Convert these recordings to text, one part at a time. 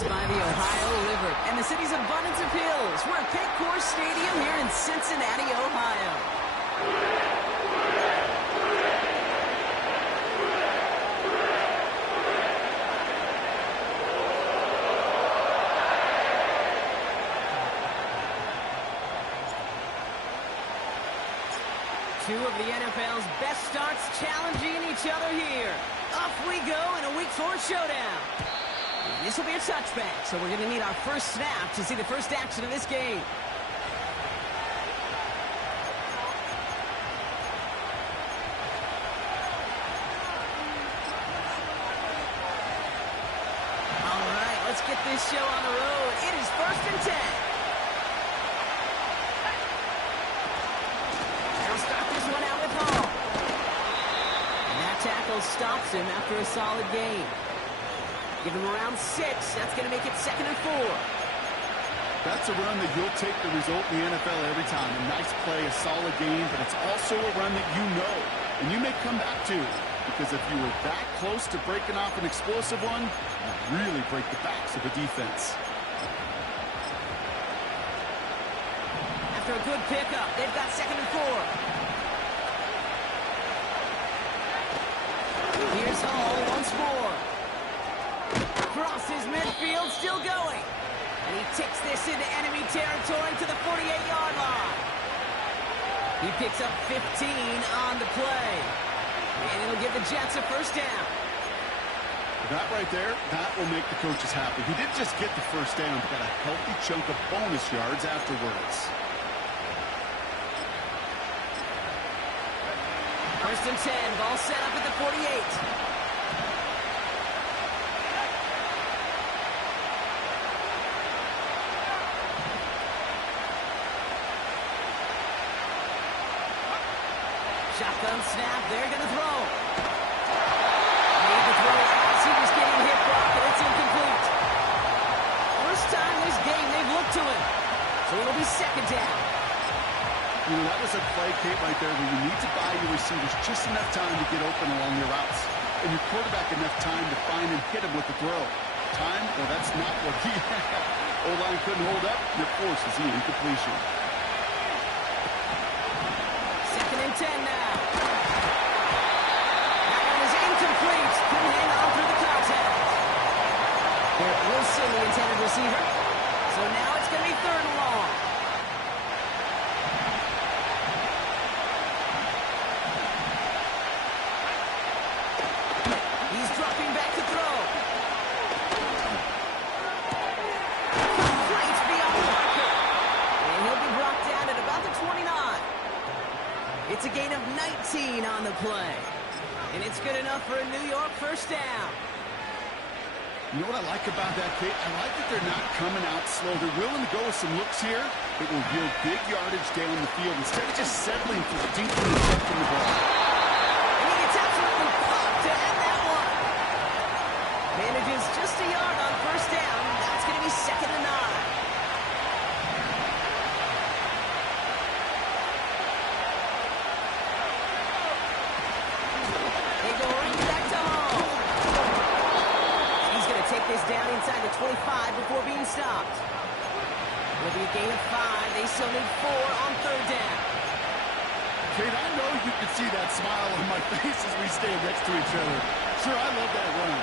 presents by the Ohio Liver and the city's abundance of hills. We're at Paycor Stadium here in Cincinnati, Ohio. Two of the NFL's best starts challenging each other here. Off we go in a Week 4 showdown. This will be a touchback, so we're going to need our first snap to see the first action of this game. All right, let's get this show on the road. It is 1st and 10. They'll start this one out with Hall. And that tackle stops him after a solid gain. Give him around 6. That's going to make it 2nd and 4. That's a run that you'll take the result in the NFL every time. A nice play, a solid game, but it's also a run that you know and you may come back to. Because if you were that close to breaking off an explosive one, you really break the backs of the defense. After a good pickup, they've got 2nd and 4. Here's Hall once more. Crosses midfield, still going. And he takes this into enemy territory to the 48-yard line. He picks up 15 on the play. And it'll give the Jets a first down. That right there, that will make the coaches happy. He didn't just get the first down, but got a healthy chunk of bonus yards afterwards. 1st and 10, ball set up at the 48. Shotgun snap, they're going to throw. Made the throw as he was getting hit blocked, and it's incomplete. First time this game they've looked to him. So it'll be 2nd down. You know, that was a play, Kate, right there where you need to buy your receivers just enough time to get open along your routes. And your quarterback enough time to find and hit him with the throw. Time? Well, that's not what he had. O-line couldn't hold up. Your force is the incompletion. 2nd and 10 now. That one is incomplete. Couldn't hang on through the contact. Garrett Wilson, the intended receiver. So now it's going to be 3rd and long. He's dropping back to throw. Complete beyond the marker. And he'll be brought down at about the 29. It's a gain of 19 on the play. And it's good enough for a New York first down. You know what I like about that, Kate? I like that they're not coming out slow. They're willing to go with some looks here that will yield big yardage down the field instead of just settling for deep and rejecting the ball. And he gets absolutely popped to end that one. Manages just a yard on first down. That's going to be 2nd and 9. This down inside the 25 before being stopped. It'll be a gain of 5. They still need 4 on 3rd down. Kate, I know you can see that smile on my face as we stand next to each other. Sure, I love that run.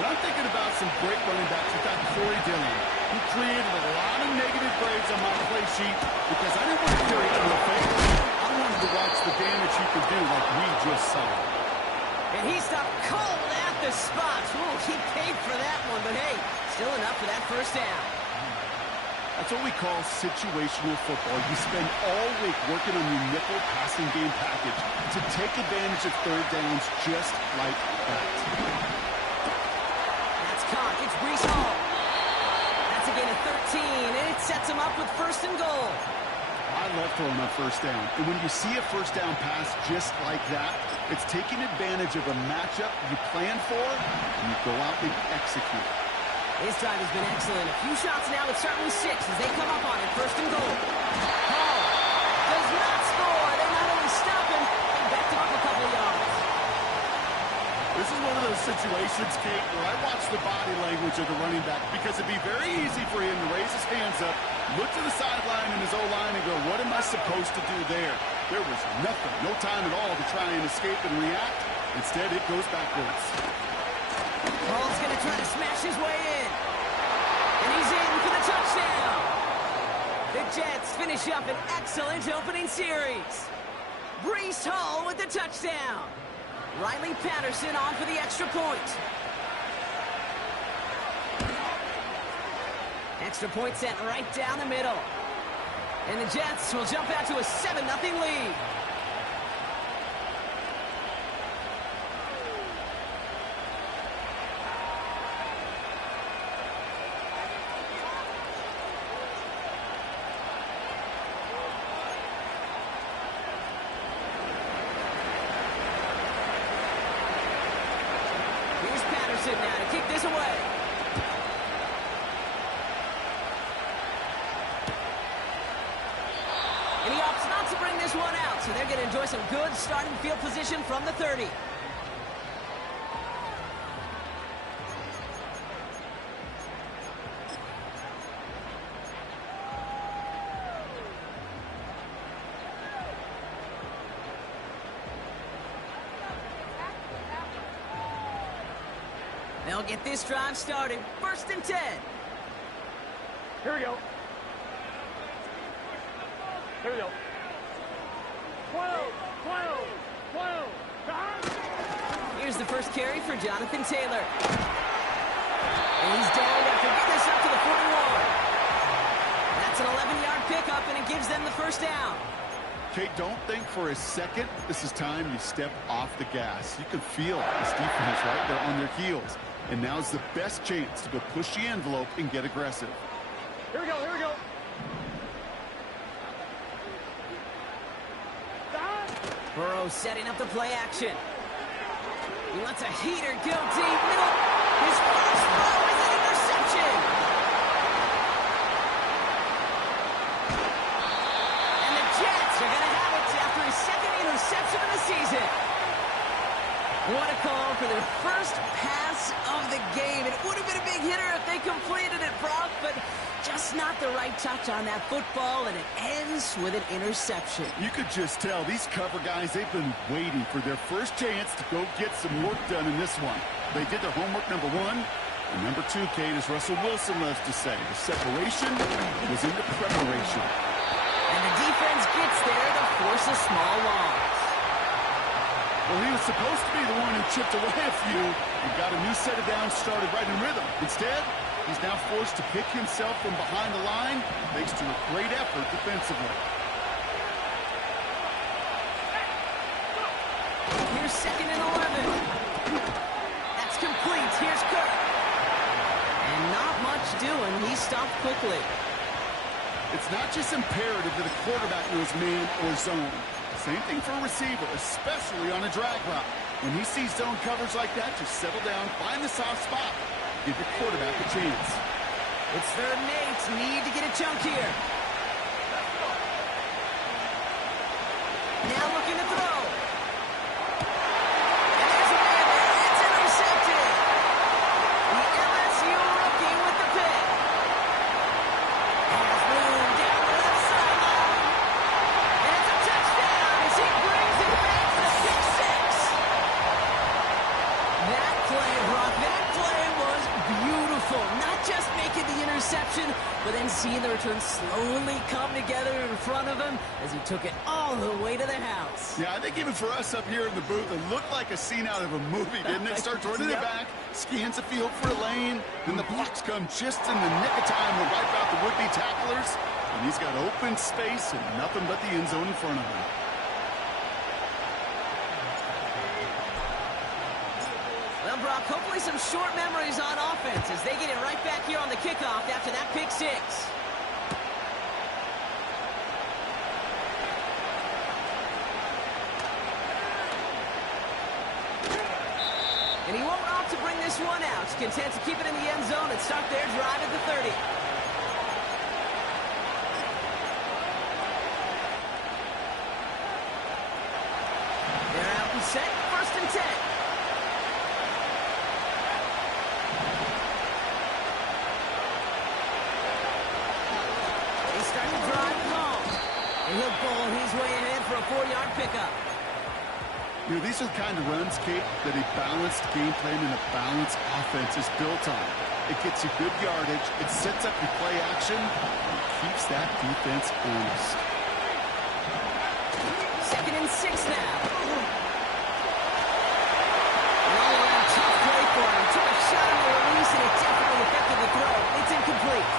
But I'm thinking about some great running backs with that Corey Dillon, who created a lot of negative grades on my play sheet because I didn't want to carry it in the face. I wanted to watch the damage he could do like we just saw. And he stopped cold at the spot. Ooh, he paid for that one, but hey, still enough for that first down. That's what we call situational football. You spend all week working on your nickel passing game package to take advantage of 3rd downs just like that. That's caught. It's Breece Hall. That's a gain of 13, and it sets him up with 1st and goal. I love throwing on first down. And when you see a first down pass just like that, it's taking advantage of a matchup you plan for, and you go out and execute. This drive has been excellent. A few shots now, it's starting with 6 as they come up on it. 1st and goal. Hall does not score. They not only stop him, they backed him up a couple of yards. This is one of those situations, Kate, where I watch the body language of the running back because it'd be very easy for him to raise his hands up, look to the sideline in his O-line and go, what am I supposed to do there? There was nothing, no time at all to try and escape and react. Instead, it goes backwards. Hall's going to try to smash his way in. And he's in for the touchdown. The Jets finish up an excellent opening series. Breece Hall with the touchdown. Riley Patterson on for the extra point. Extra point sent right down the middle. And the Jets will jump out to a 7-0 lead. Here's Patterson now to kick this away. And he opts not to bring this one out, so they're going to enjoy some good starting field position from the 30. They'll get this drive started. 1st and 10. Here we go. Here we go. 12, 12, 12. Here's the first carry for Jonathan Taylor. And he's down after getting this up to the 41. That's an 11-yard pickup, and it gives them the first down. Kate, don't think for a second this is time you step off the gas. You can feel this defense right there on their heels. And now's the best chance to go push the envelope and get aggressive. Here we go, here we go. Burrow setting up the play action. He lets a heater go deep middle. His first throw is an interception. And the Jets are going to have it after his second interception of the season. What a call for their first pass of the game. It would have been a big hitter if they completed it, Brock, but just not the right touch on that football, and it ends with an interception. You could just tell these cover guys, they've been waiting for their first chance to go get some work done in this one. They did their homework, number one. And number two, Kate, as Russell Wilson loves to say, the separation was in the preparation. And the defense gets there to force a small loss. Well, he was supposed to be the one who chipped away a few and got a new set of downs started right in rhythm. Instead, he's now forced to pick himself from behind the line thanks to a great effort defensively. Here's 2nd and 11. That's complete. Here's Kirk. And not much doing. He stopped quickly. It's not just imperative that a quarterback knows man or zone. Same thing for a receiver, especially on a drag route. When he sees zone coverage like that, just settle down, find the soft spot, give your quarterback a chance. It's 3rd and 8. Need to get a chunk here. Now looking to throw. And there's a man there. It's intercepted. The LSU rookie with the pick. Has moved down the left sideline. And it's a touchdown as he brings it back to the pick 6. That play, Brock, that play was beautiful. Not just making the interception, but then seeing the return slowly come together in front of him as he took it all the way to the house. Yeah, I think even for us up here in the booth, it looked like a scene out of a movie, didn't it? Starts running it back, scans the field for a lane, then the blocks come just in the nick of time to wipe out the would-be tacklers, and he's got open space and nothing but the end zone in front of him. Well, Brock, hopefully some short memories on offense as they get it right back here on the kickoff after that pick 6. And he won't opt to bring this one out. He's content to keep it in the end zone and start their drive at the 30. They're out and set. 1st and 10. start the drive calm. And he'll bowl his way ahead for a 4-yard pickup. You know, these are the kind of runs, Kate, that a balanced game plan and a balanced offense is built on. It gets you good yardage, it sets up your play action, and it keeps that defense honest. 2nd and 6 now. All-around tough play for him. Took a shot on the release, and it definitely affected the throw. It's incomplete.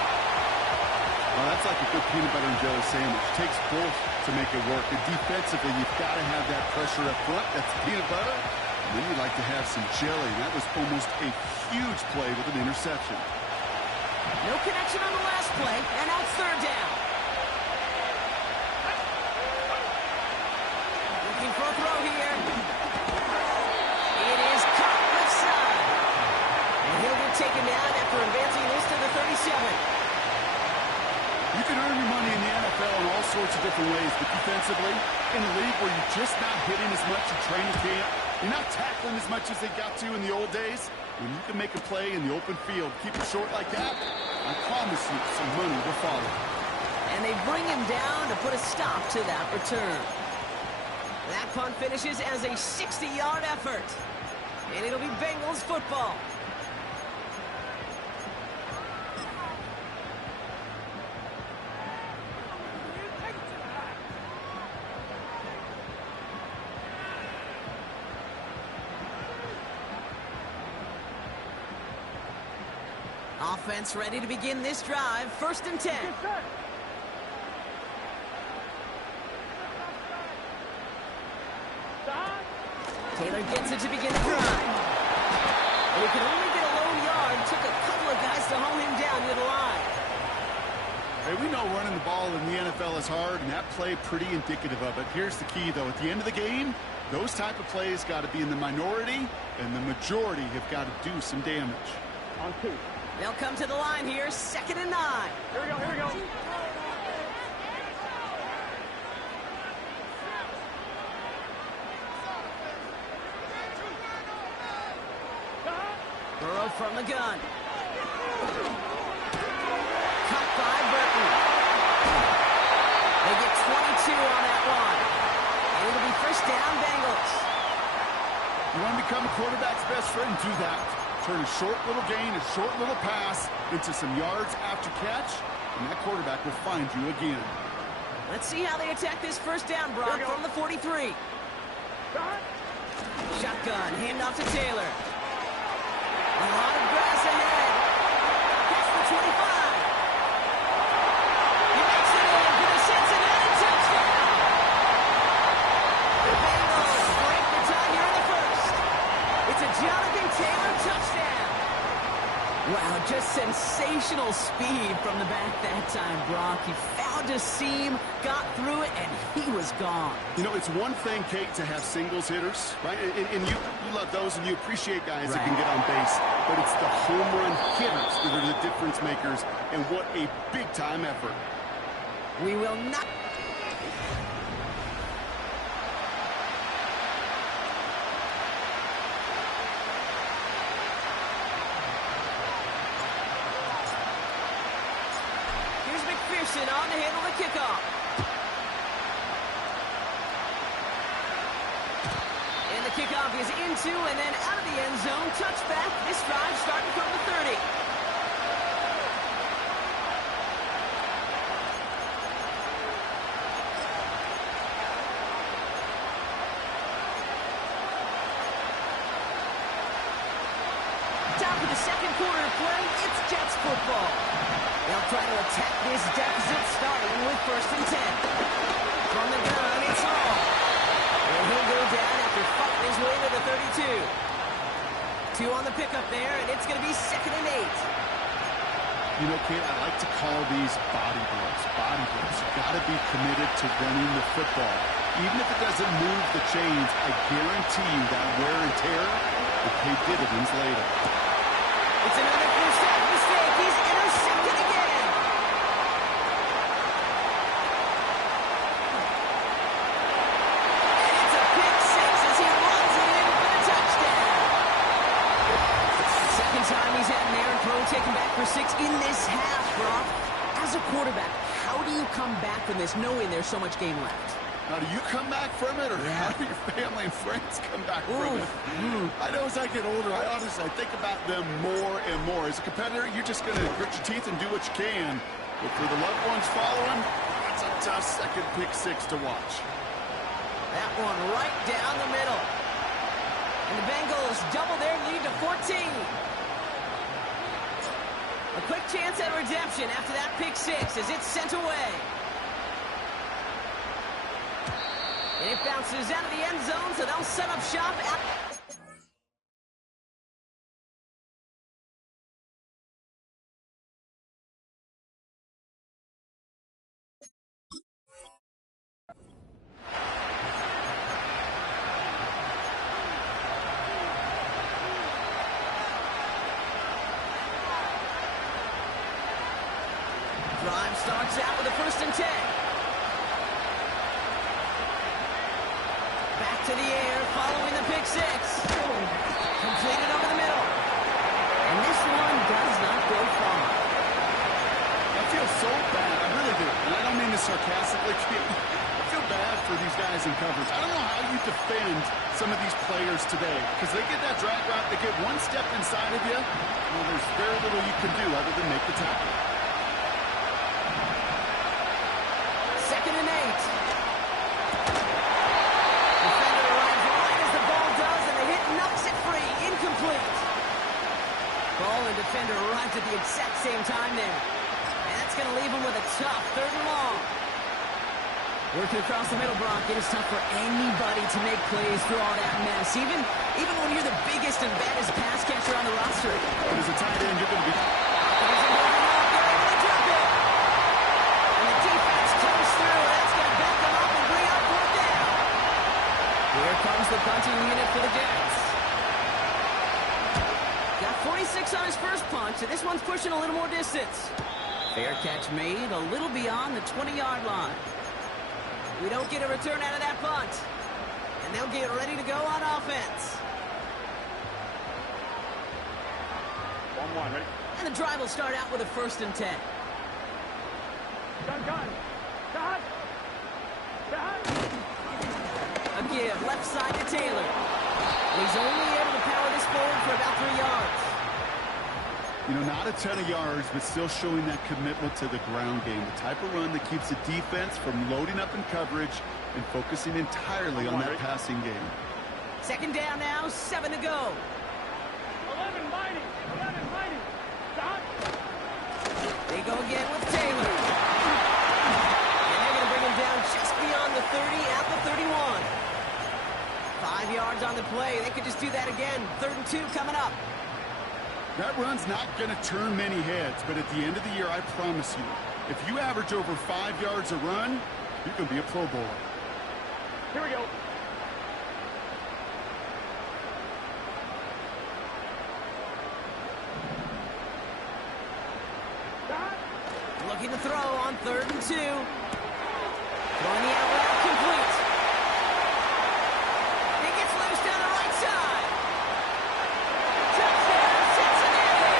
Well, that's like a good peanut butter and jelly sandwich. It takes both to make it work. And defensively, you've got to have that pressure up front. That's peanut butter. And then you'd like to have some jelly. That was almost a huge play with an interception. No connection on the last play, and now it's 3rd down. Looking for a throw here. It is caught left side. And he'll get taken down after advancing this to the 37. You can earn your money in the NFL in all sorts of different ways, but defensively, in a league where you're just not hitting as much in training camp, you're not tackling as much as they got to in the old days, when you can make a play in the open field, keep it short like that, I promise you some money will follow. And they bring him down to put a stop to that return. That punt finishes as a 60-yard effort. And it'll be Bengals football. Offense ready to begin this drive. 1st and 10. Taylor gets it to begin the drive. And he can only get a lone yard. Took a couple of guys to hold him down near the line. Hey, we know running the ball in the NFL is hard, and that play pretty indicative of it. Here's the key, though. At the end of the game, those type of plays got to be in the minority, and the majority have got to do some damage. On 2. They'll come to the line here. 2nd and 9. Here we go, here we go. Burrow from the gun. Cut by Burton. They get 22 on that one. And it'll be 1st down, Bengals. You want to become a quarterback's best friend? Do that. Turn a short little gain, a short little pass into some yards after catch, and that quarterback will find you again. Let's see how they attack this 1st down, Brock, from the 43. Shotgun, handoff to Taylor. A lot of grass ahead. Past the 25. He makes it in for the Cincinnati touchdown. The Bengals break the tie here in the 1st. It's a Jonathan Taylor touchdown. Wow, just sensational speed from the back that time, Brock. He found a seam, got through it, and he was gone. You know, it's one thing, Kate, to have singles hitters, right? And you love those, and you appreciate guys that can get on base. But it's the home run hitters that are the difference makers, and what a big-time effort. We will not... On to handle the kickoff. And the kickoff is into and then out of the end zone. Touchback. This drive starting from the 30. Top of the 2nd quarter of play. It's Jets football. They'll try to attack this deficit starting with 1st and 10. From the gun, it's Hall. And he'll go down after fighting his way to the 32. 2 on the pickup there, and it's going to be 2nd and 8. You know, Kate, I like to call these body blows. Body blows. You've got to be committed to running the football. Even if it doesn't move the chains, I guarantee you that wear and tear will pay dividends later. It's another 1st half mistake. He's intercepted again. And it's a pick 6 as he runs it in for the touchdown. 2nd time he's had an errant throw taken back for 6 in this half, Brock. As a quarterback, how how do you come back from this knowing there's so much game left? How do you come back from it, or how do your family and friends come back from it? I know as I get older, I think about them more and more. As a competitor, you're just going to grit your teeth and do what you can. But for the loved ones following, it's a tough second pick six to watch. That one right down the middle. And the Bengals double their lead to 14. A quick chance at redemption after that pick six as it's sent away. And it bounces out of the end zone, so they'll set up shop at... Drive starts out with a 1st and 10. Back to the air, following the pick six. Completed over the middle. And this one does not go far. I feel so bad. I really do. And I don't mean this sarcastically. I feel bad for these guys in coverage. I don't know how you defend some of these players today. Because they get that drag route, they get one step inside of you. Well, there's very little you can do other than make the tackle. 2nd and 8. Defender arrives right as the ball does, and the hit knocks it free. Incomplete. Ball and defender arrives at the exact same time there. And that's going to leave him with a tough 3rd and long. Working across the middle, Brock. It is tough for anybody to make plays through all that mess. Even when you're the biggest and baddest pass catcher on the roster. But as a tight end, you're going to be... Here comes the punting unit for the Jets. Got 46 on his first punch, and this one's pushing a little more distance. Fair catch made a little beyond the 20-yard line. We don't get a return out of that punt. And they'll get ready to go on offense. 1-1, ready? And the drive will start out with a 1st and 10. Gun. Got. A give left side to Taylor. He's only able to power this forward for about 3 yards. You know, not a ton of yards, but still showing that commitment to the ground game. The type of run that keeps the defense from loading up in coverage and focusing entirely on that passing game. 2nd down now, 7 to go. 11 mighty. Got. They go again with Taylor. And they're going to bring him down just beyond the 30 at the 31. 5 yards on the play. They could just do that again. 3rd and 2 coming up. That run's not going to turn many heads, but at the end of the year, I promise you, if you average over 5 yards a run, you're going to be a Pro Bowler. Here we go. Looking to throw on 3rd and 2. Throwing the out route complete. He gets loose down the right side. Touchdown, Cincinnati!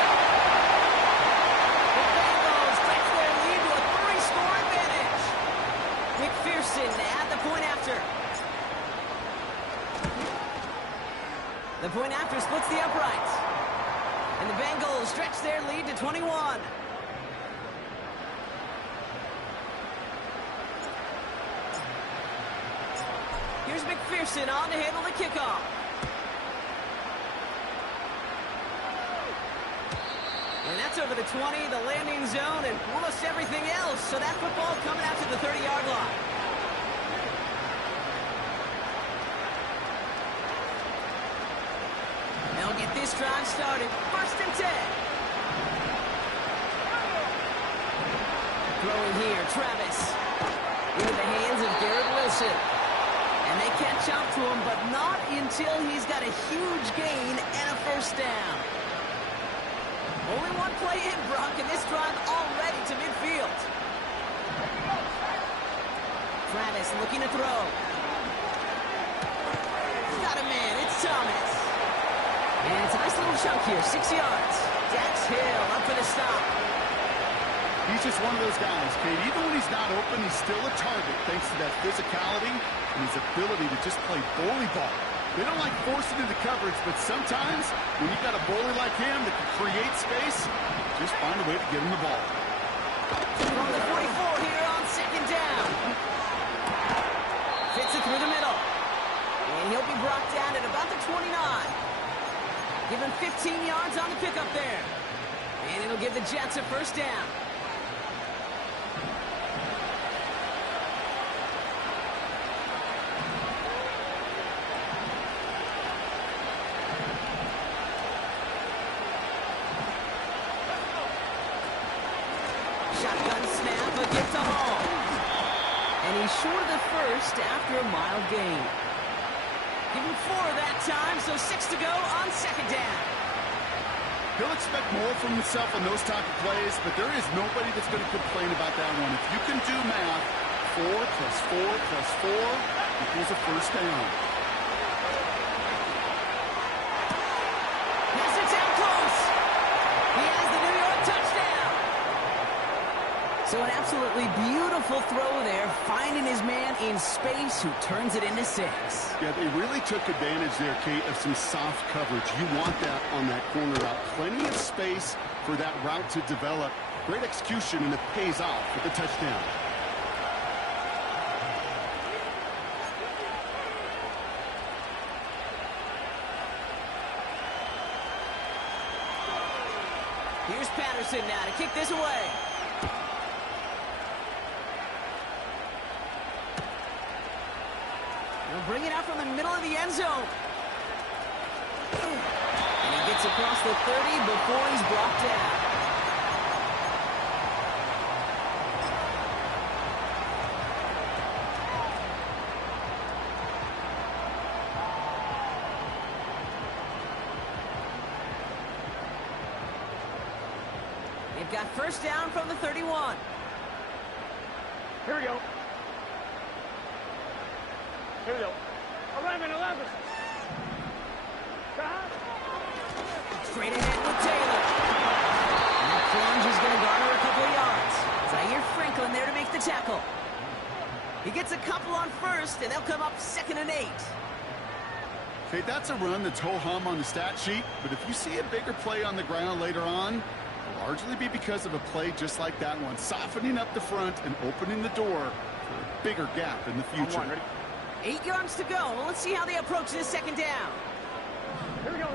The Bengals stretch their lead to a 3-score advantage. McPherson at the point after. The point after splits the uprights. And the Bengals stretch their lead to 21. Here's McPherson on to handle the kickoff. And that's over the 20, the landing zone, and almost everything else. So that football coming out to the 30-yard line. They'll get this drive started. 1st and 10. Throwing here, Travis. Into the hands of Garrett Wilson. And they catch up to him, but not until he's got a huge gain and a 1st down. Only one play in, Brock, and this drive already to midfield. Travis looking to throw. Got a man, it's Thomas. And it's a nice little chunk here, 6 yards. Dax Hill up for the stop. He's just one of those guys, Kate. Even when he's not open, he's still a target thanks to that physicality and his ability to just play bully ball. They don't like forcing into coverage, but sometimes when you've got a bully like him that can create space, just find a way to get him the ball. From the 44 here on second down. Fits it through the middle. And he'll be brought down at about the 29. Give him 15 yards on the pickup there. And it'll give the Jets a first down. Shotgun snap, but gets a haul. And he's short of the first after a mild gain. Give him 4 that time, so 6 to go on second down. He'll expect more from himself on those type of plays, but there is nobody that's going to complain about that one. If you can do math, 4 plus 4 plus 4 equals a first down. Pass it down close. He has the New York touchdown. So an absolutely beautiful throw there, finding his man in space who turns it into 6. Yeah, they really took advantage there, Kate, of some soft coverage. You want that on that corner route. Plenty of space for that route to develop. Great execution, and it pays off with the touchdown. Here's Patterson now to kick this away. They'll bring it out from the middle of the end zone. And he gets across the 30 before he's brought down. They've got first down from the 31. Here we go. Here we go. 11. Straight ahead with Taylor. And that plunge is going to garner a couple of yards. Zaire Franklin there to make the tackle. He gets a couple on first, and they'll come up 2nd and 8. Okay, that's a run that's ho-hum on the stat sheet, but if you see a bigger play on the ground later on, it'll largely be because of a play just like that one, softening up the front and opening the door for a bigger gap in the future. 8 yards to go. Well, let's see how they approach this second down. Here we go.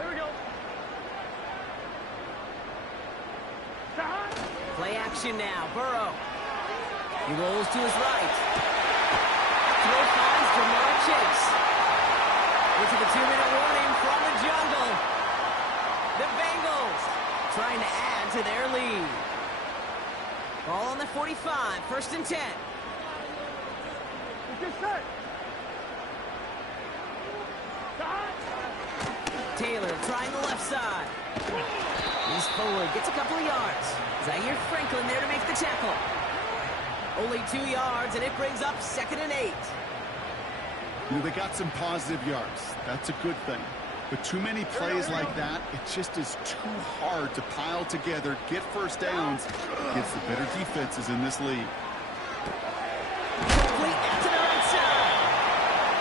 Play action now. Burrow. He rolls to his right. Throw finds Jamar Chase. Into the 2-minute warning from the jungle. The Bengals trying to add to their lead. Ball on the 45. 1st and 10. Get set. Taylor trying the left side. He's forward, gets a couple of yards. Zaire Franklin there to make the tackle. Only 2 yards, and it brings up 2nd and 8. You know, they got some positive yards. That's a good thing. But too many plays like that, it just is too hard to pile together, get first downs against the better defenses in this league. Complete out to the right side.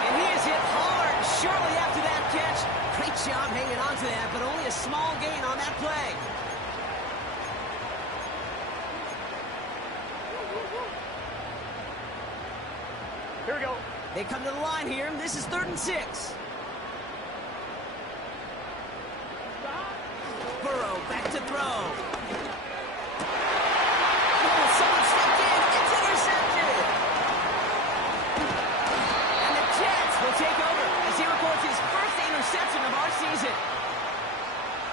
And he is hit hard shortly after that catch. Great job hanging on to that, but only a small gain on that play. Here we go. They come to the line here, and this is 3rd and 6. Burrow back to throw. Oh, someone stepped in. It's intercepted. And the Jets will take over as he records his first interception of our season.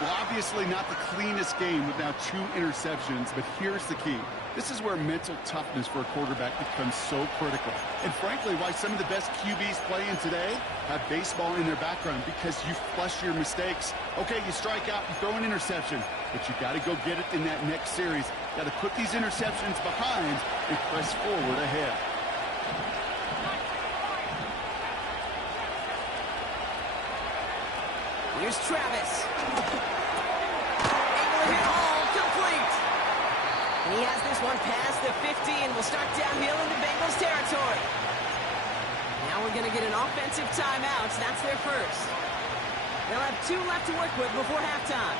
Well, obviously not the cleanest game with now 2 interceptions, but here's the key. This is where mental toughness for a quarterback becomes so critical. And frankly, why some of the best QBs playing today have baseball in their background, because you flush your mistakes. Okay, you strike out, you throw an interception, but you got to go get it in that next series. Got to put these interceptions behind and press forward ahead. Here's Travis. Able to hit home, complete. He has this one past the 15. We'll start downhill into Bengals territory. Now we're going to get an offensive timeout. That's their first. They'll have 2 left to work with before halftime.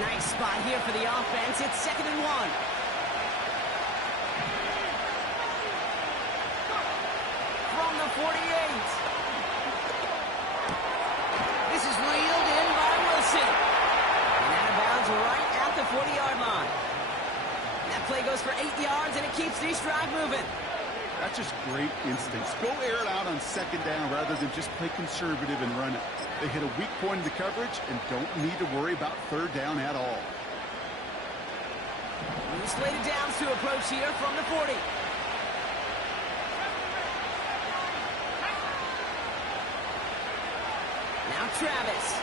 Nice spot here for the offense. It's 2nd and 1. From the 48. This is reeled in by Wilson. And out of bounds right at the 40-yard line. That play goes for 8 yards, and it keeps this drive moving. That's just great instincts. Go air it out on 2nd down rather than just play conservative and run it. They hit a weak point in the coverage and don't need to worry about 3rd down at all. New slated downs to approach here from the 40. Now Travis.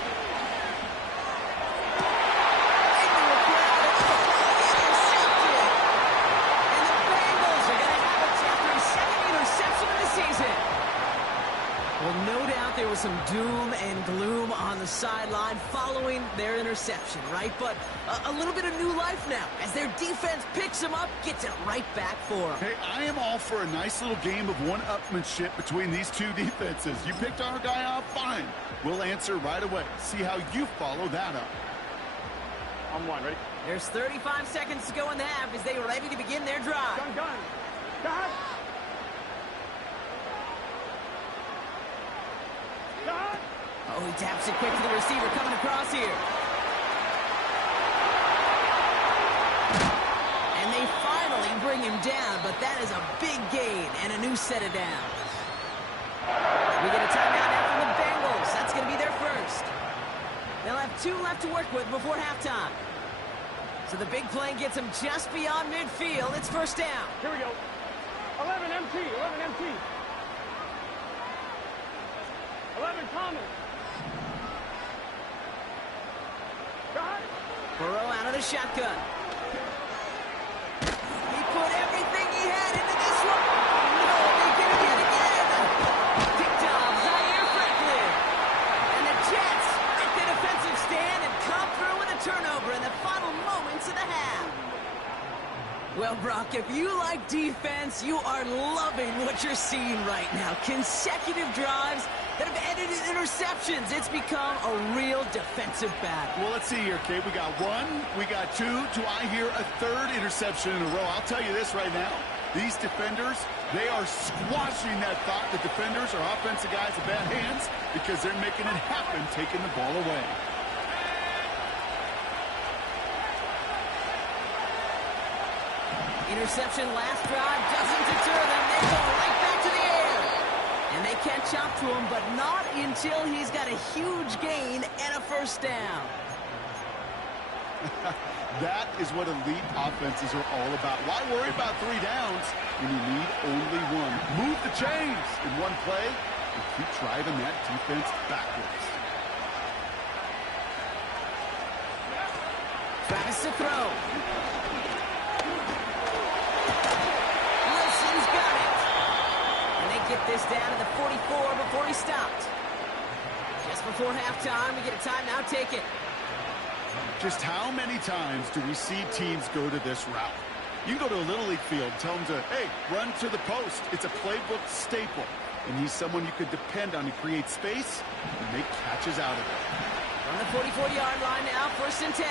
Well, no doubt there was some doom and gloom on the sideline following their interception, right? But a little bit of new life now as their defense picks them up, gets it right back for them. Hey, I am all for a nice little game of one-upmanship between these 2 defenses. You picked our guy off, fine. We'll answer right away. See how you follow that up. On 1, ready? There's 35 seconds to go in the half as they are ready to begin their drive. Gun. Got. Oh, he taps it quick to the receiver coming across here. And they finally bring him down, but that is a big gain and a new set of downs. We get a timeout now from the Bengals. That's going to be their first. They'll have 2 left to work with before halftime. So the big play gets them just beyond midfield. It's 1st down. Here we go. 11 MT. 11 MT. 11 common. Burrow out of the shotgun. He put everything he had into this one. No, they did it yet again. Picked off Zaire Franklin. And the Jets break the defensive stand and come through with a turnover in the final moments of the half. Well, Brock, if you like defense, you are loving what you're seeing right now. Consecutive drives that have ended in interceptions. It's become a real defensive battle. Well, let's see here, Kate. We got 1, we got 2. Do I hear a 3rd interception in a row? I'll tell you this right now. These defenders, they are squashing that thought that defenders or offensive guys have bad hands because they're making it happen, taking the ball away. Interception last drive doesn't deter them. They go right back to the air. And they catch up to him, but not until he's got a huge gain and a 1st down. That is what elite offenses are all about. Why worry about 3 downs when you need only 1? Move the chains in one play and keep driving that defense backwards. Travis to throw. Wilson's got it. And they get this down to the 44 before he stopped. Just before halftime, we get a timeout taken. Just how many times do we see teams go to this route? You go to a Little League field, tell them to, hey, run to the post. It's a playbook staple. And he's someone you could depend on to create space and make catches out of it. On the 44-yard line now, 1st and 10.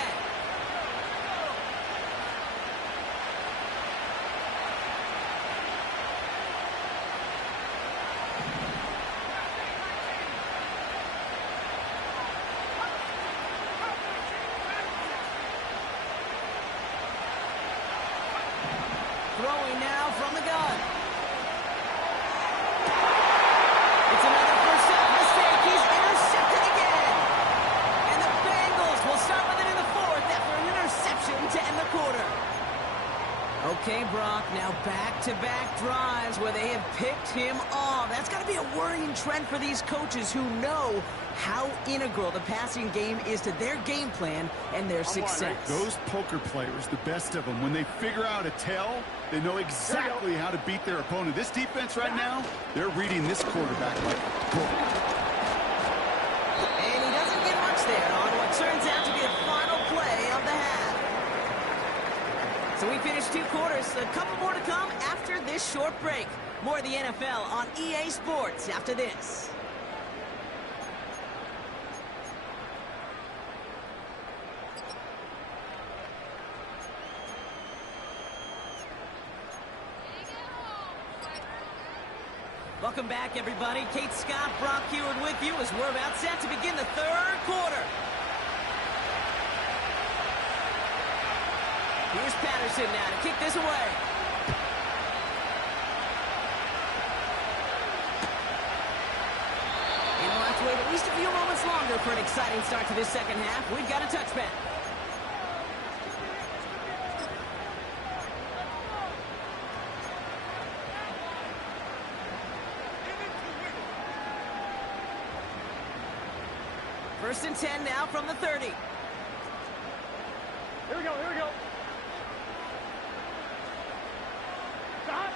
Throwing now from the gun. It's another 1st down mistake. He's intercepted again. And the Bengals will start with it in the 4th after an interception to end the quarter. Okay, Brock, now back-to-back drives where they have picked him off. That's got to be a worrying trend for these coaches who know how integral the passing game is to their game plan and their success. Those poker players, the best of them, when they figure out a tell, they know exactly how to beat their opponent. This defense right now, they're reading this quarterback like a book. And he doesn't get much there on what turns out to be the final play of the half. So we finished 2 quarters. A couple more to come after this short break. More of the NFL on EA Sports after this. Welcome back, everybody. Kate Scott, Brock Heward with you as we're about set to begin the 3rd quarter. Here's Patterson now to kick this away. And we'll have to wait at least a few moments longer for an exciting start to this second half. We've got a touchback. First and 10 now from the 30. Here we go, here we go. Stop.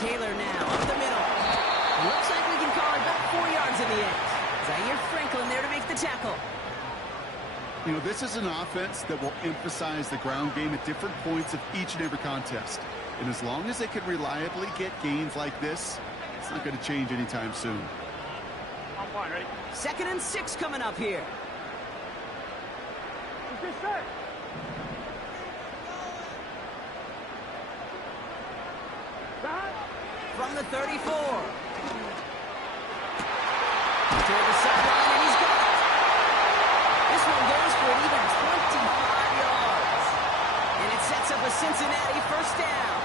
Taylor now up the middle. Looks like we can call it about 4 yards in the end. Zaire Franklin there to make the tackle. You know, this is an offense that will emphasize the ground game at different points of each and every contest. And as long as they can reliably get gains like this, it's not going to change anytime soon. I'm fine, ready? 2nd and 6 coming up here. Is this set? Stop. From the 34. Toward the sideline, and he's got it. This one goes for an even 25 yards. And it sets up a Cincinnati first down.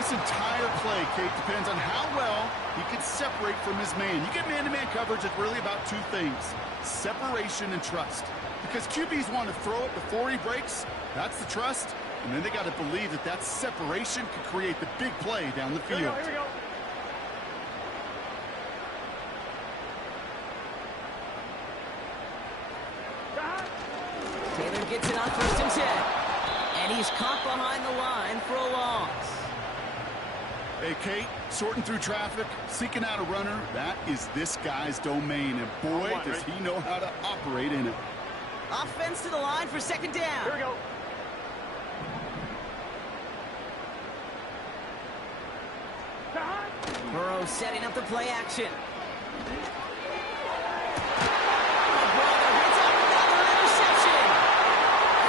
This entire play, Kate, depends on how well he can separate from his man. You get man-to-man coverage, it's really about 2 things: separation and trust. Because QBs want to throw it before he breaks. That's the trust. And then they got to believe that that separation can create the big play down the field. Here we go, here we go. Stop. Taylor gets it on 1st and 10. And he's caught behind the line for a loss. Hey, Kate, sorting through traffic, seeking out a runner, that is this guy's domain. And boy, does he know how to operate in it. Offense to the line for 2nd down. Here we go. Stop. Burrow setting up the play action. And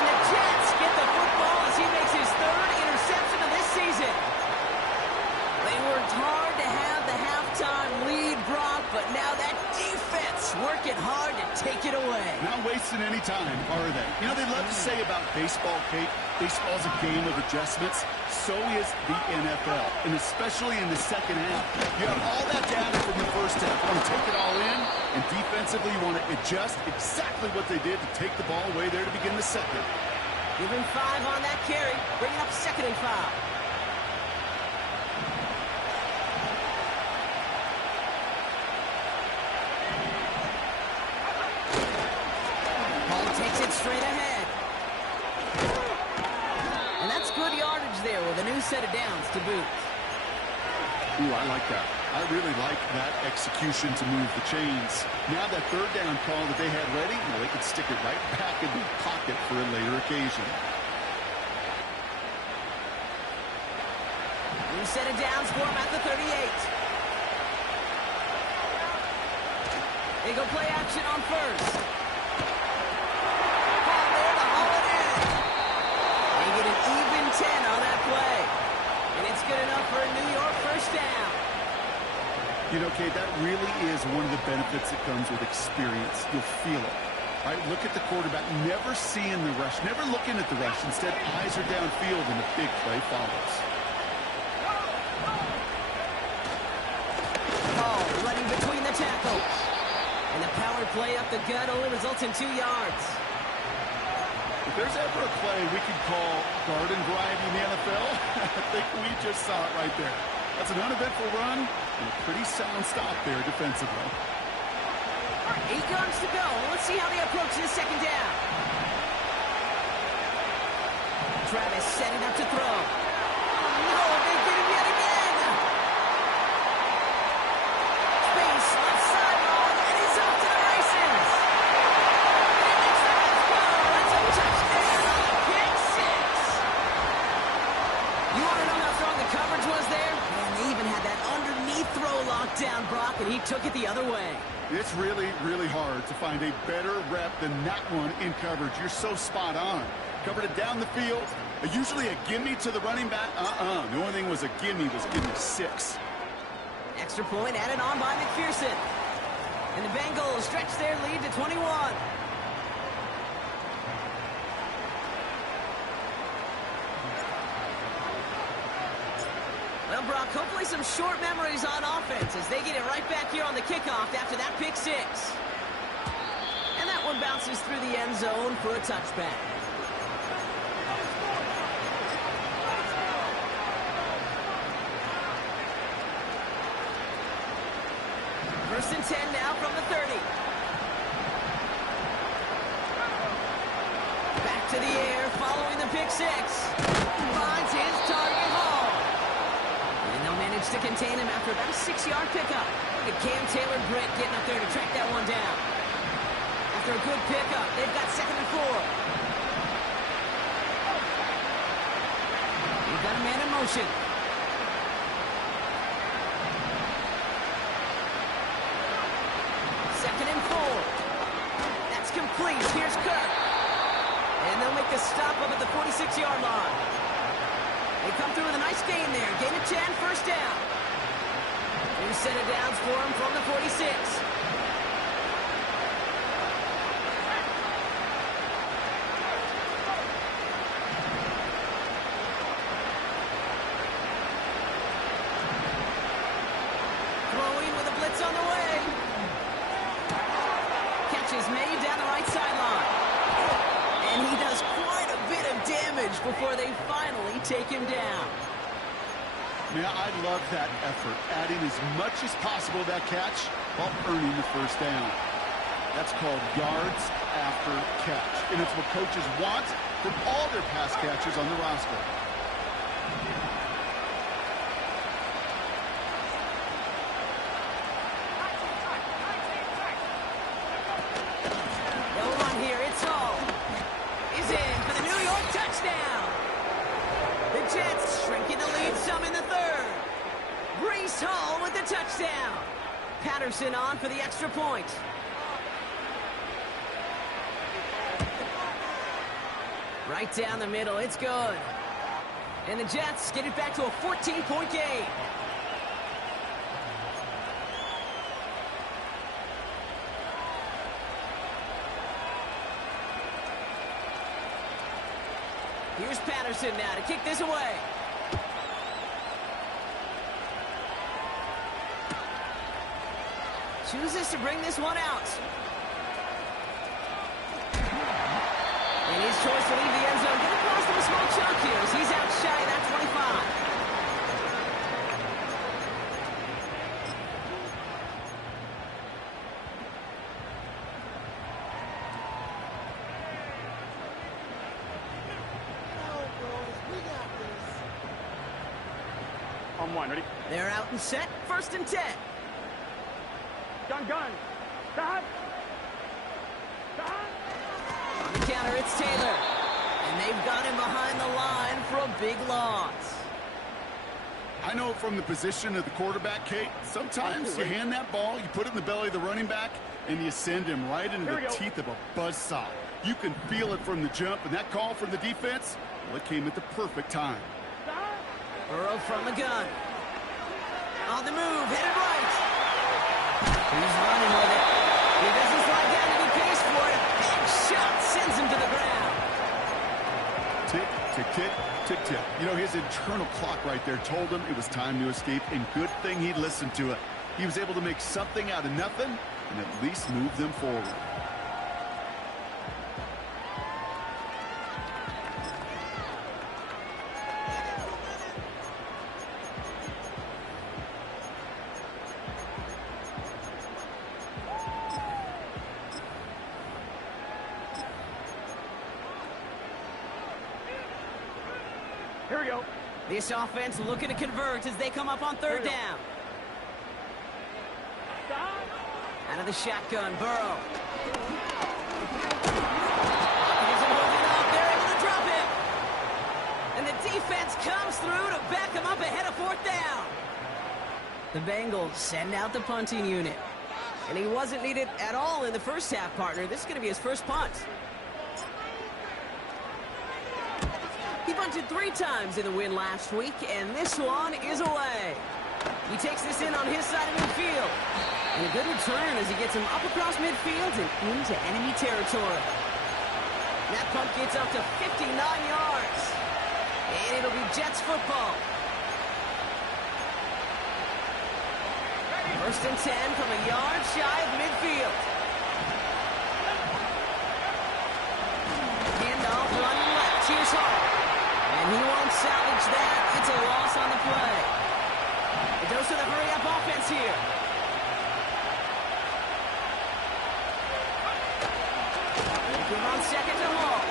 the Jets get the football as he makes his 3rd interception of this season. They worked hard to have the halftime lead, Brock, but now that defense working hard to take it away. Not wasting any time, are they? You know, they love to say about baseball, Kate, baseball's a game of adjustments. So is the NFL, and especially in the second half. You have all that data from the first half. You want to take it all in, and defensively you want to adjust exactly what they did to take the ball away there to begin the second. Give him 5 on that carry, bringing up 2nd and 5. Takes it straight ahead. And that's good yardage there with a new set of downs to boot. Ooh, I like that. I really like that execution to move the chains. Now that 3rd down call that they had ready, well, they could stick it right back in the pocket for a later occasion. New set of downs for him at the 38. They go play action on 1st. Get an even 10 on that play. And it's good enough for a New York first down. You know, Kate, that really is one of the benefits that comes with experience. You'll feel it. Right? Look at the quarterback, never seeing the rush, never looking at the rush. Instead, eyes are downfield and the big play follows. Oh, running between the tackles. And the power play up the gut only results in 2 yards. If there's ever a play we could call garden variety in the NFL, I think we just saw it right there. That's an uneventful run and a pretty sound stop there defensively. 8 yards to go. Let's see how they approach this 2nd down. Travis setting up to throw. Oh, no, they get him yet again. Space left sideline, and he's off to the races. And it's a touchdown. Pick 6. block, and he took it the other way. It's really, really hard to find a better rep than that one in coverage. You're so spot on. Covered it down the field. Usually a gimme to the running back. The only thing was a gimme was gimme 6. Extra point added on by McPherson. And the Bengals stretch their lead to 21. Well, Brock, hopefully some short memories on offense as they get it right back here on the kickoff after that pick 6. And that one bounces through the end zone for a touchback. First and 10 now from the 30. Back to the air following the pick 6. Finds his target Hall. And they'll manage to contain him after about a 6-yard pickup. Look at Cam Taylor-Britt getting up there to track that one down. After a good pickup, they've got 2nd and 4. We've got a man in motion. That's complete. Here's Kirk. And they'll make the stop up at the 46-yard line. They come through with a nice gain there. Gain of 10, first down. New set of downs for him from the 46. Throwing with a blitz on the way. Is made down the right sideline. And he does quite a bit of damage before they finally take him down. Man, I love that effort, adding as much as possible to that catch while earning the first down. That's called yards after catch. And it's what coaches want from all their pass catchers on the roster. Touchdown. Patterson on for the extra point. Right down the middle. It's good. And the Jets get it back to a 14-point game. Here's Patterson now to kick this away. Chooses to bring this one out. And his choice to leave the end zone. Gonna cost him a small chunk here as he's out shy of that 25. On one, ready? They're out and set. First and 10. Gun. Stop. On the counter, it's Taylor. And they've got him behind the line for a big loss. I know from the position of the quarterback, Kate, sometimes you hand that ball, you put it in the belly of the running back, and you send him right into the teeth of a buzzsaw. You can feel it from the jump, and that call from the defense, well, it came at the perfect time. Burrow from the gun. On the move, headed right. He's running with it. He doesn't slide down and he pays for it. Big shot sends him to the ground. Tick, tick, tick, tick, tick. You know, his internal clock right there told him it was time to escape, and good thing he listened to it. He was able to make something out of nothing and at least move them forward. Here we go. This offense looking to convert as they come up on third down. Out of the shotgun, Burrow. Isn't holding up. They're able to drop him. And the defense comes through to back him up ahead of fourth down. The Bengals send out the punting unit. And he wasn't needed at all in the first half, partner. This is going to be his first punt. He punted 3 times in the win last week, and this one is away. He takes this in on his side of midfield. And a good return as he gets him up across midfield and into enemy territory. That punt gets up to 59 yards. And it'll be Jets football. First and 10 from a yard shy of midfield. Handoff running left. Here's Hall. And he won't salvage that. It's a loss on the play. It goes to the hurry-up offense here. Give on second to Hall.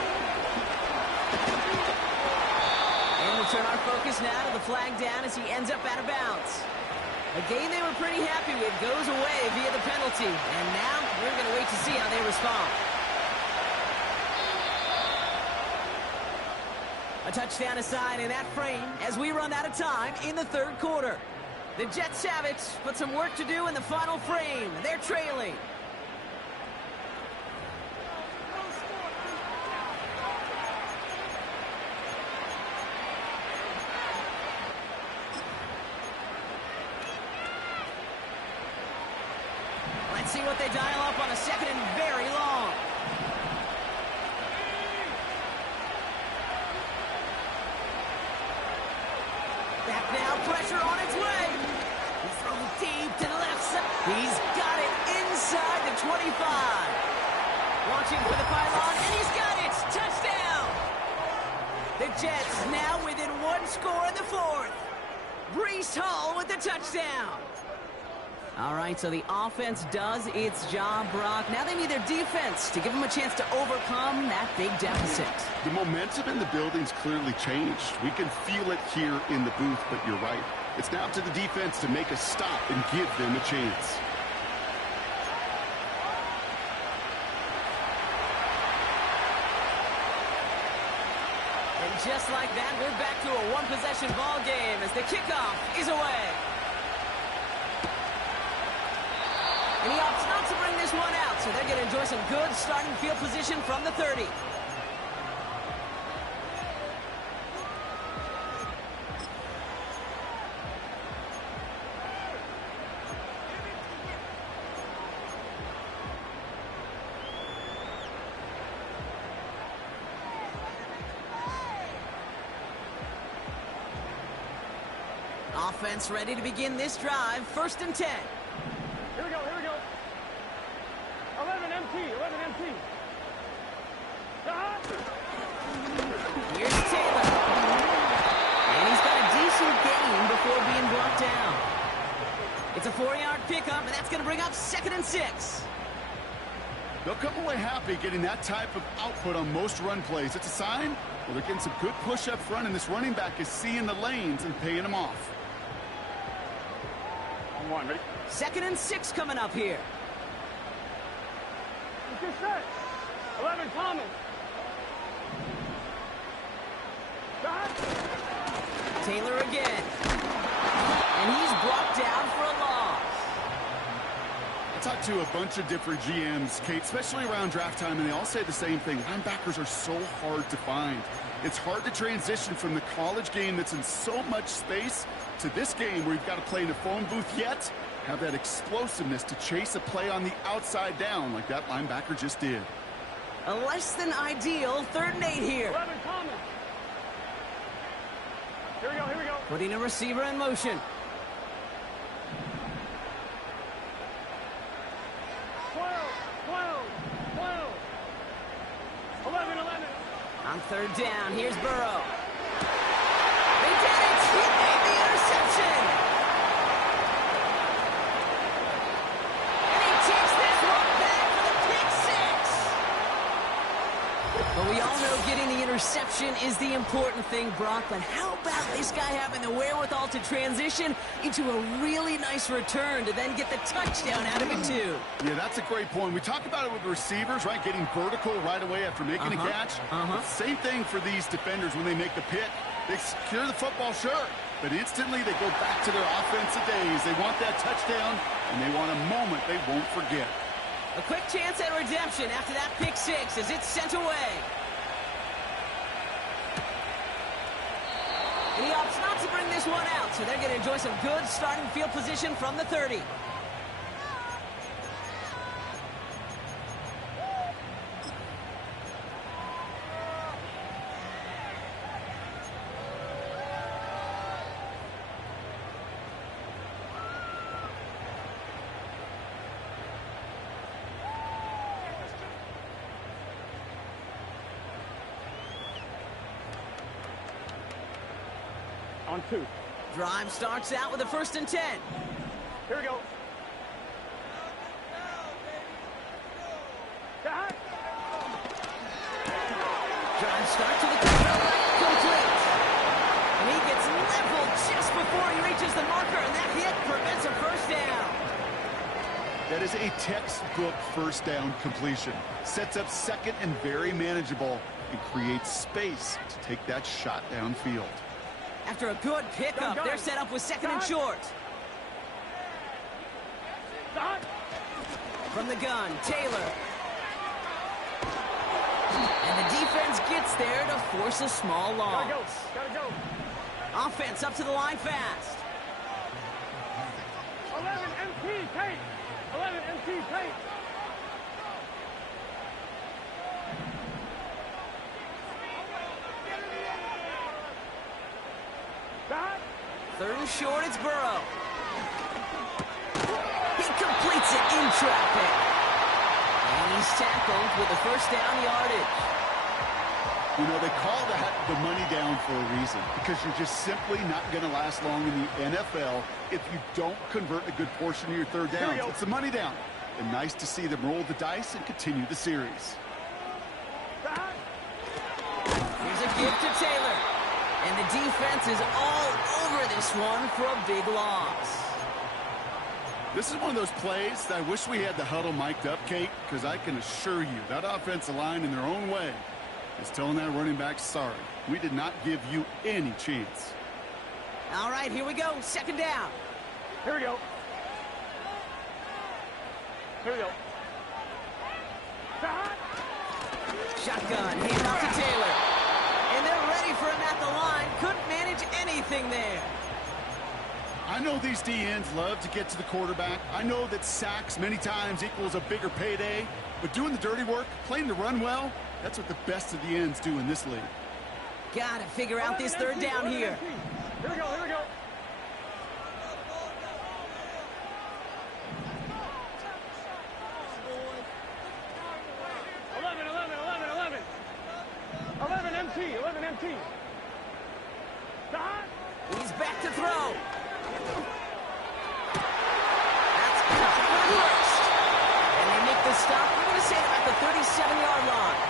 And we'll turn our focus now to the flag down as he ends up out of bounds. A game they were pretty happy with goes away via the penalty. And now we're going to wait to see how they respond. A touchdown aside in that frame as we run out of time in the third quarter. The Jets have it, but some work to do in the final frame. They're trailing. Let's see what they dial up on a second and very long. Back now, pressure on its way. He's thrown deep to the left side. He's got it inside the 25. Launching for the pylon, and he's got it. Touchdown. The Jets now within 1 score in the fourth. Breece Hall with the touchdown. All right, so the offense does its job, Brock. Now they need their defense to give them a chance to overcome that big deficit. The momentum in the building's clearly changed. We can feel it here in the booth, but you're right. It's now up to the defense to make a stop and give them a chance. And just like that, we're back to a one-possession ball game as the kickoff is away. And he opts not to bring this one out, so they're going to enjoy some good starting field position from the 30. Offense ready to begin this drive. First and 10. Here we go, here we go. 11 MT, 11 MT. Here's Taylor. And he's got a decent gain before being brought down. It's a 4-yard pickup, and that's going to bring up second and 6. They'll come away happy getting that type of output on most run plays. It's a sign, well, they're getting some good push up front, and this running back is seeing the lanes and paying them off. On 1, ready? Second and 6 coming up here. It's your set. 11 Thomas. Shot. Taylor again. And he's brought down for a loss. I talked to a bunch of different GMs, Kate, especially around draft time, and they all say the same thing. Linebackers are so hard to find. It's hard to transition from the college game that's in so much space to this game where you've got to play in a phone booth yet have that explosiveness to chase a play on the outside down like that linebacker just did. A less than ideal 3rd and 8 here. 11 Thomas. Here we go, here we go. Putting a receiver in motion. 12, 11, 11. On 3rd down, here's Burrow. They did it! He made the interception! And he takes this one back for the pick 6! But we all know getting the interception is the important thing, Brock. But how about this guy having the wherewithal to transition into a really nice return to then get the touchdown out of it, too? Yeah, that's a great point. We talk about it with the receivers, right? Getting vertical right away after making a catch. Same thing for these defenders when they make the pick. They secure the football, sure, but instantly they go back to their offensive days. They want that touchdown, and they want a moment they won't forget. A quick chance at redemption after that pick six as it's sent away. And he opts not to bring this one out, so they're going to enjoy some good starting field position from the 30. On 2. Drive starts out with a 1st and 10. Here we go. Drive start to the complete. And he gets leveled just before he reaches the marker, and that hit prevents a 1st down. That is a textbook 1st down completion. Sets up 2nd and very manageable and creates space to take that shot downfield. After a good pickup, they're set up with 2nd and short. From the gun, Taylor. And the defense gets there to force a small loss. Gotta go. Offense up to the line fast. 11 MT tape. 11 MT tape. Stop. 3rd and short, it's Burrow. He completes it in traffic. And he's tackled with a 1st down yardage. You know, they call that the money down for a reason, because you're just simply not going to last long in the NFL if you don't convert a good portion of your 3rd downs. It's the money down. And nice to see them roll the dice and continue the series. Here's a gift to Taylor. And the defense is all over this one for a big loss. This is one of those plays that I wish we had the huddle mic'd up, Kate, because I can assure you that offensive line in their own way is telling that running back, sorry, we did not give you any chance. All right, here we go. 2nd down. Here we go. Shotgun, hand off to Taylor. And they're ready for him at the line. Couldn't manage anything there. I know these DNs love to get to the quarterback. I know that sacks many times equals a bigger payday. But doing the dirty work, playing the run well, that's what the best of the ends do in this league. Got to figure out this 3rd down here. Here we go. 11 MT. Stop. He's back to throw. That's caught reversed. And they make the stop. I'm going to say at the 37-yard line.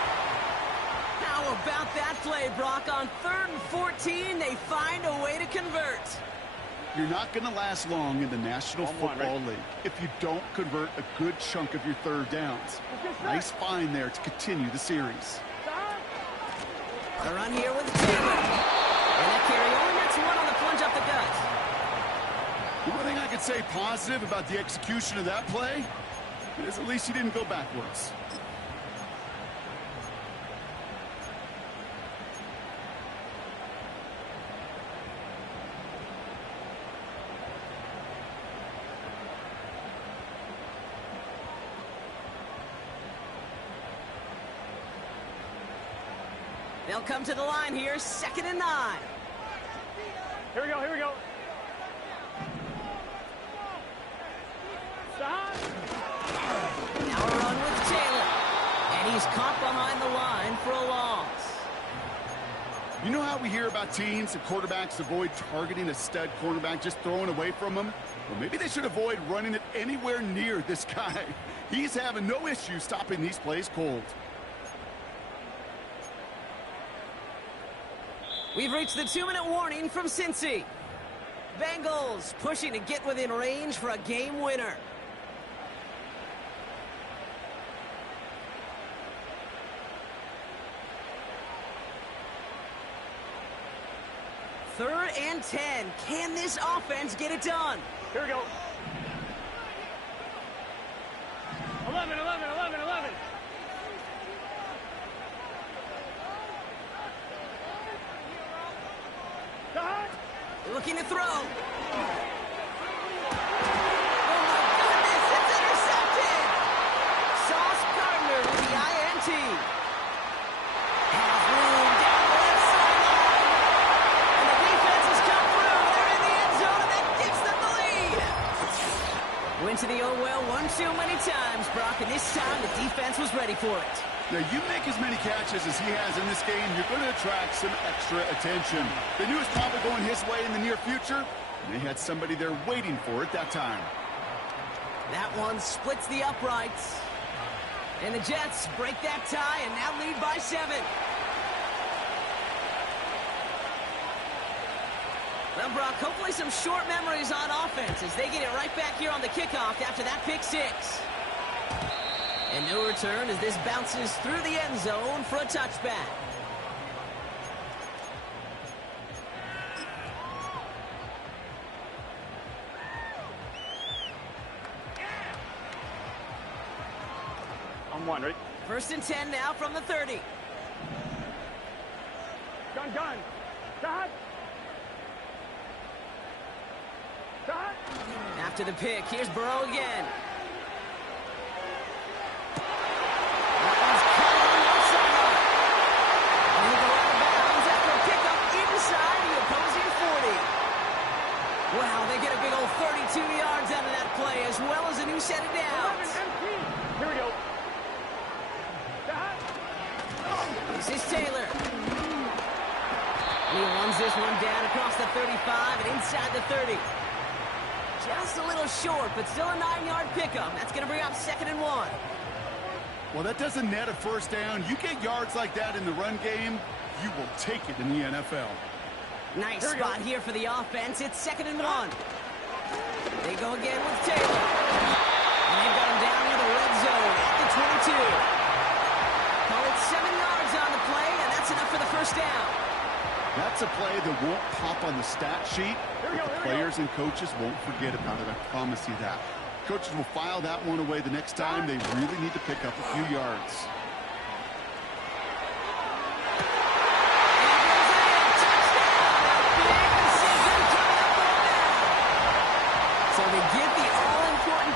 How about that play, Brock? On 3rd and 14, they find a way to convert. You're not going to last long in the National Football League if you don't convert a good chunk of your 3rd downs. Nice find there to continue the series. A run here with Taylor. And that carry only gets one on the plunge up the gut. The one thing I could say positive about the execution of that play is at least he didn't go backwards. They'll come to the line here, 2nd and 9. Here we go. Stop. Now a run with Taylor. And he's caught behind the line for a loss. You know how we hear about teams and quarterbacks avoid targeting a stud cornerback, just throwing away from him? Well, maybe they should avoid running it anywhere near this guy. He's having no issue stopping these plays cold. We've reached the 2-minute warning from Cincy. Bengals pushing to get within range for a game winner. 3rd and 10. Can this offense get it done? Here we go. 11, 11, 11, 11. Looking to throw. Oh, my goodness, it's intercepted. Sauce Gardner with the INT. Has room down the left sideline. And the defense has come through. They're in the end zone, and that gives them the lead. Went to the oh well one too many times, Brock, and this time the defense was ready for it. Now, you make as many catches as he has in this game, you're going to attract some extra attention. They knew it was probably going his way in the near future, and they had somebody there waiting for it that time. That one splits the uprights. And the Jets break that tie and now lead by 7. Well, Brock, hopefully some short memories on offense as they get it right back here on the kickoff after that pick 6. And no return as this bounces through the end zone for a touchback. On 1, ready? 1st and 10 now from the 30. Gun, gun. Dot. Dot. After the pick, here's Burrow again. Wow, they get a big old 32 yards out of that play, as well as a new set of downs. 11 MT. Here we go. This is Taylor. He runs this one down across the 35 and inside the 30. Just a little short, but still a 9-yard pickup. That's going to bring up 2nd and 1. Well, that doesn't net a first down. You get yards like that in the run game, you will take it in the NFL. Nice spot here for the offense. It's 2nd and 1. They go again with Taylor. And they've got him down near the red zone at the 22. Call it 7 yards on the play, and that's enough for the first down. That's a play that won't pop on the stat sheet, but the players and coaches won't forget about it. I promise you that. Coaches will file that one away the next time they really need to pick up a few yards.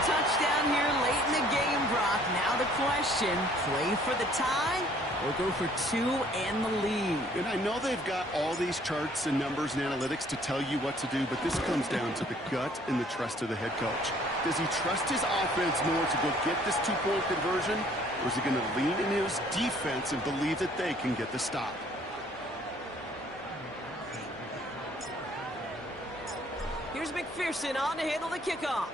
Touchdown here late in the game, Brock. Now the question, play for the tie or go for 2 and the lead? And I know they've got all these charts and numbers and analytics to tell you what to do, but this comes down to the gut and the trust of the head coach. Does he trust his offense more to go get this 2-point conversion, or is he going to lean into his defense and believe that they can get the stop? Here's McPherson on to handle the kickoff.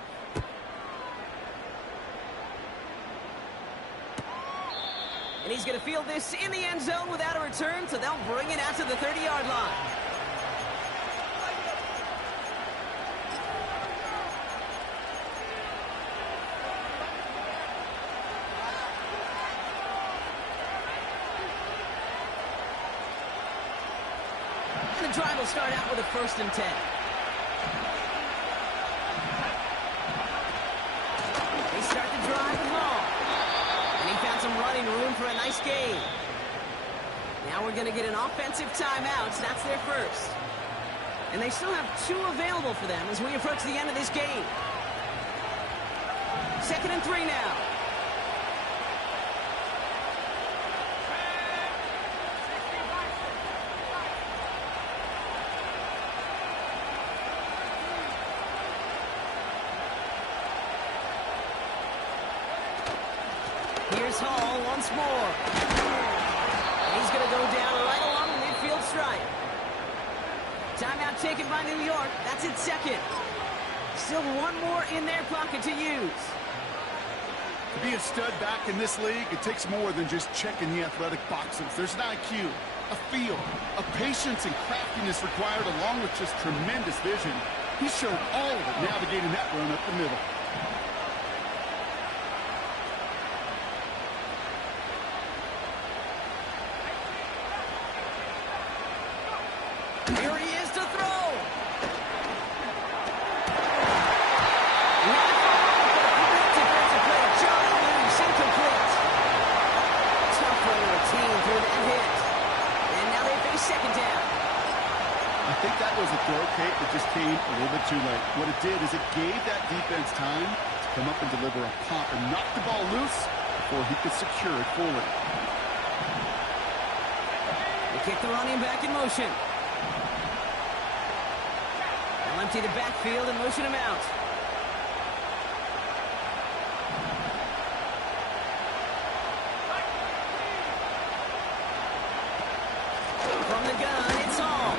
And he's going to field this in the end zone without a return, so they'll bring it out to the 30-yard line. And the drive will start out with a 1st and 10. They start the drive with Hall. And he found some running room for a nice gain. Now we're going to get an offensive timeout. So that's their first. And they still have 2 available for them as we approach the end of this game. 2nd and 3 now. Here's Hall once more. And he's going to go down right along the midfield stripe. Timeout taken by New York. That's its 2nd. Still 1 more in their pocket to use. To be a stud back in this league, it takes more than just checking the athletic boxes. There's an IQ, a feel, a patience and craftiness required along with just tremendous vision. He showed all of it navigating that run up the middle. Here he is to throw. think that was a throw, Kate, that just came a little bit too late. What it did is it gave that defense time to come up and deliver a pop and knock the ball loose before he could secure it fully. They kick the running back in motion. They'll empty the backfield and motion him out. From the gun, it's Hall.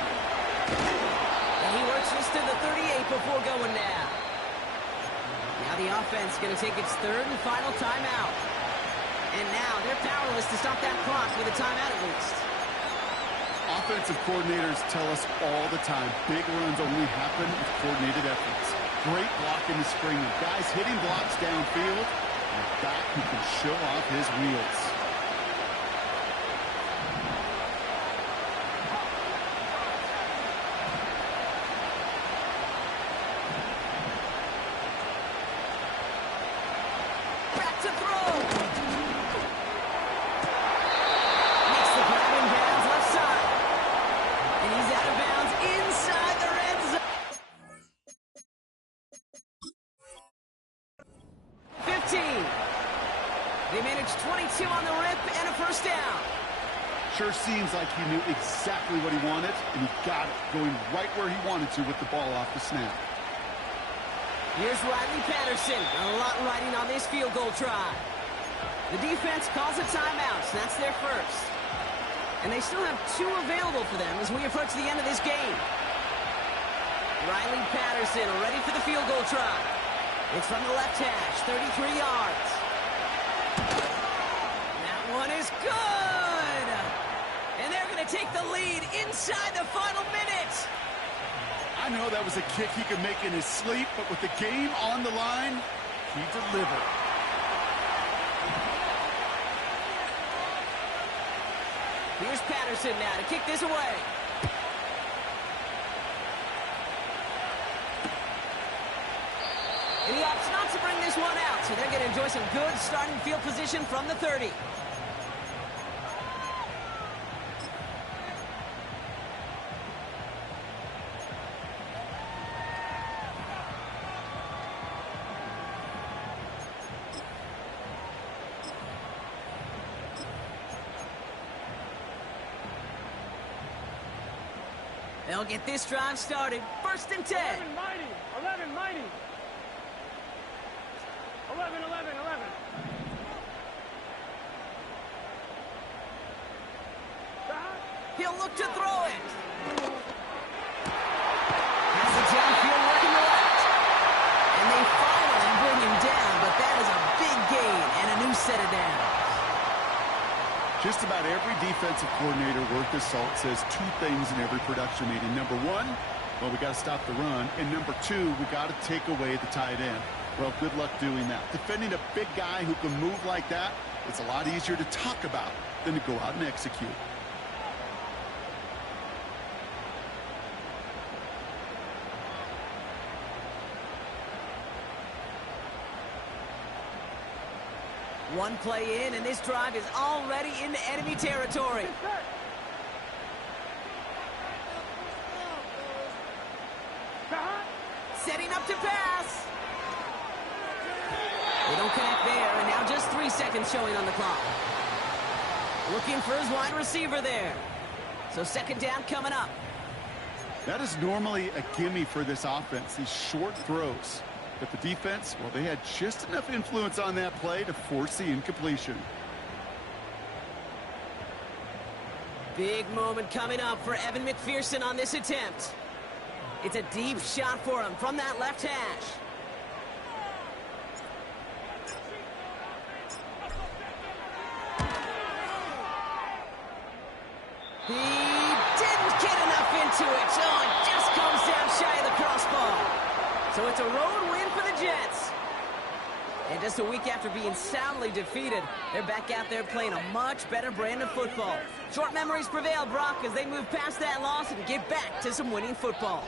And he works this to the 38 before going now. Now the offense is going to take its third and final timeout. And now they're powerless to stop that clock with a timeout at least. Offensive coordinators tell us all the time, big runs only happen with coordinated efforts. Great block in the spring. Guys hitting blocks downfield, and a back who can show off his wheels. Back to throw. Makes the grab in bounds left side. And he's out of bounds inside the red zone. 15. They managed 22 on the rip and a first down. Sure seems like he knew exactly what he wanted, and he got it, going right where he wanted to with the ball off the snap. Here's Riley Patterson. A lot riding on this field goal try. The defense calls a timeout, so that's their first. And they still have 2 available for them as we approach the end of this game. Riley Patterson ready for the field goal try. It's from the left hash, 33 yards. That one is good! And they're going to take the lead inside the final minute. I know that was a kick he could make in his sleep, but with the game on the line, he delivered. Here's Patterson now to kick this away. And he opts not to bring this one out, so they're going to enjoy some good starting field position from the 30. They'll get this drive started. First and 10. 11 mighty. 11 mighty. 11, 11, 11. He'll look to throw it. Has it downfield working the left. And they finally bring him down, but that is a big gain and a new set of downs. Just about every defensive coordinator worth his salt says 2 things in every production meeting. Number 1, well, we got to stop the run. And number 2, we got to take away the tight end. Well, good luck doing that. Defending a big guy who can move like that, it's a lot easier to talk about than to go out and execute. One play in, and this drive is already into enemy territory. Setting up to pass. They don't connect there, and now just 3 seconds showing on the clock. Looking for his wide receiver there. So second down coming up. That is normally a gimme for this offense, these short throws. But the defense, well, they had just enough influence on that play to force the incompletion. Big moment coming up for Evan McPherson on this attempt. It's a deep shot for him from that left hash. He didn't get enough into it. Oh, it just comes down shy of the crossbar. So it's a road win for the Jets. And just a week after being soundly defeated, they're back out there playing a much better brand of football. Short memories prevail, Brock, as they move past that loss and get back to some winning football.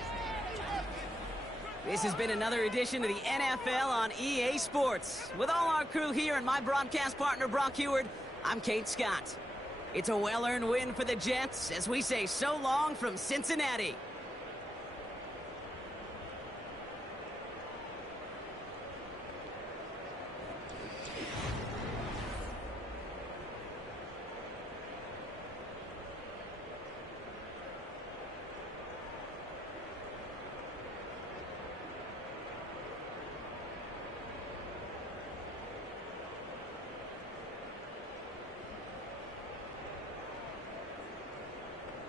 This has been another edition of the NFL on EA Sports. With all our crew here and my broadcast partner, Brock Heward, I'm Kate Scott. It's a well-earned win for the Jets as we say so long from Cincinnati.